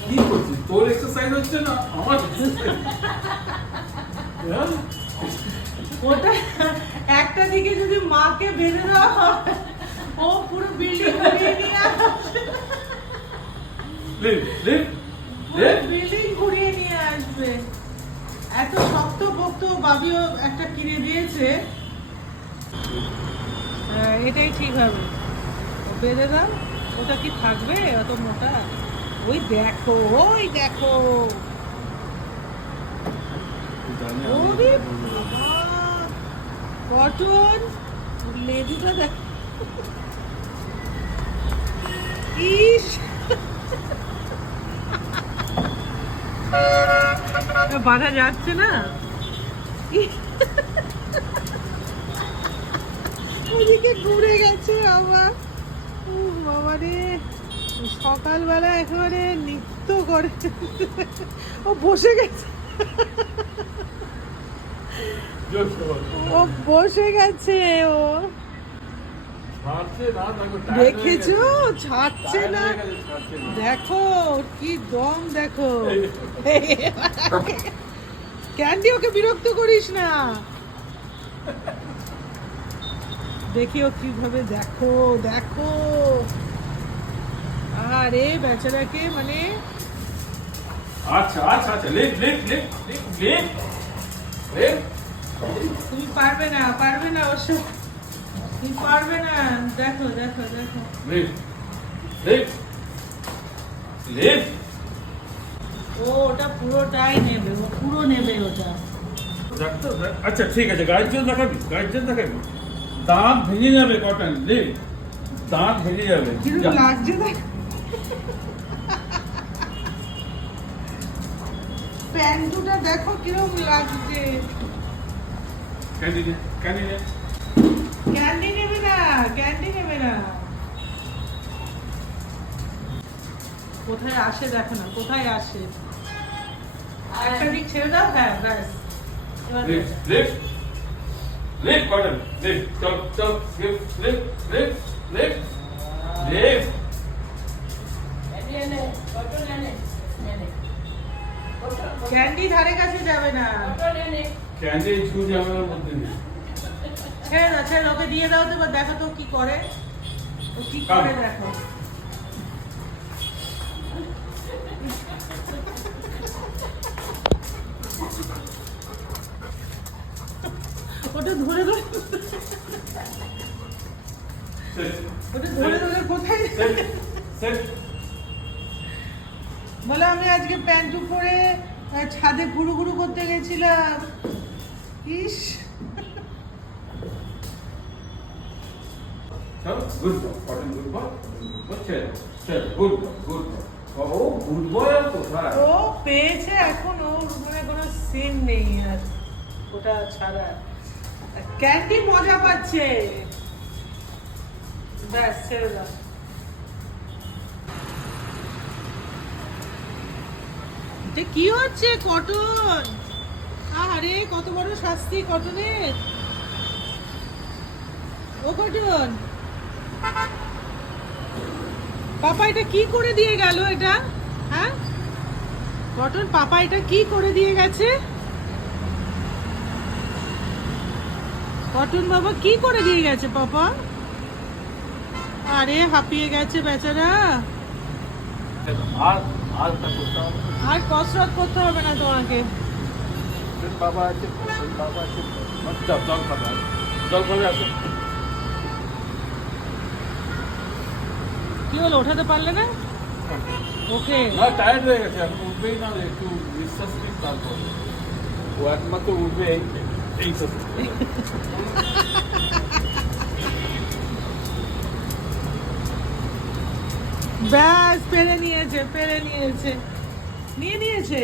কি করছিস? তোর এক্সারসাইজ হচ্ছে না আমার হ্যাঁ? ওটা একটা দিকে যদি মাকে বেঁধে দেওয়া হয় ও পুরো বিল্ডিং ঘুরিয়ে নিয়ে আসবে। বিল্ডিং ঘুরিয়ে নিয়ে আসবে। এত শক্ত পোক্ত বাবিও একটা কিনে দিয়েছে। এটাই ঠিক হবে। বেঁধে দাও ওটা কি থাকবে? অত মোটা? ওই দেখো ওই দেখো। কটন, লেজুটা দেখ। ইস। বাধা যাচ্ছে না। ওদিকে ঘুরে গেছে আবার ও বাবা রে সকালবেলা একেবারে নৃত্য করে। ও বসে গেছে। ও বসে গেছে ও। দেখেছ? ছাড়ছে না। দেখো কি দম দেখো। ক্যান্ডি ওকে বিরক্ত করিস না। দেখি ও কীভাবে দেখো দেখো। আরে বেচারাকে মানে আচ্ছা আচ্ছা আচ্ছা leave leave leave leave leave leave তুমি পারবে না পারবে না অবশ্য তুমি পারবে না দেখো দেখো দেখো লিভ লিভ লিভ ও ওটা পুরোটাই নেবে ও পুরো নেবে ওটা দেখ তো, দেখ। আচ্ছা ঠিক আছে গায়ের জল দেখাবি গায়ের জল দেখাবি দাঁত ভেঙে যাবে কটন লিভ দাঁত ভেঙে যাবে কীরকম যা। লাগছে দেখ প্যান্ট দুটা দেখো কীরকম লাগছে। ক্যান্ডি ক্যান্ডি ক্যান্ডি নেবে না ক্যান্ডি নেবে না। কোথায় আসে দেখো না কোথায় আসে? একটা দিক ছেড়ে দাও হ্যাঁ ব্যাস। লিভ লিভ কটন লিভ চল চল leave leave leave leave leave candy ধারে কাছে যাবে না। ক্যান্ডি ছু ঝামেলার মধ্যে নেই। ছেড়ে দাও ছেড়ে ওকে দিয়ে দাও তো দেখো তো কি করে। ও কি করে দেখো। ওটা ধরে ধরে ওটা ধরে ধরে কোথায়? সেট সেট আমি আজকে প্যান্ট পরে ছাদে ঘুরু ঘুরু করতে গেছিলাম ইস। গুড বয় গুড গুড ও গুড বয় কোথায়? ও পেয়েছে এখন মানে কোনো সিন নেই আর। ওটা ছাড়া। ক্যান্ডি মজা পাচ্ছে। ব্যাস ছেড়ে দাও। এটা কি হচ্ছে? কটন। আরে কত বড় শাস্তি কটনের? ও কটন। পাপা, এটা কি করে দিয়ে গেল এটা? হ্যাঁ? কটন, পাপা, এটা কি করে দিয়ে গেছে? কটন বাবা, কি করে দিয়ে গেছে, পাপা? আরে, হাঁপিয়ে গেছে বেচারা। আর আর তা করতে হবে আর কসরত করতে হবে না তোমাকে সেন বাবা আছে সেন বাবা আছে আচ্ছা জল খাবে জল খাবে আসো কি হলো ওঠাতে পারলে না ওকে না টায়ার্ড হয়ে গেছে এখন উঠবেই না একটু নিঃশ্বাস নিক তারপর ও একমাত্র উঠবে এই এই ব্যাস পেরে নিয়েছে পেরে নিয়েছে। নিয়ে নিয়েছে।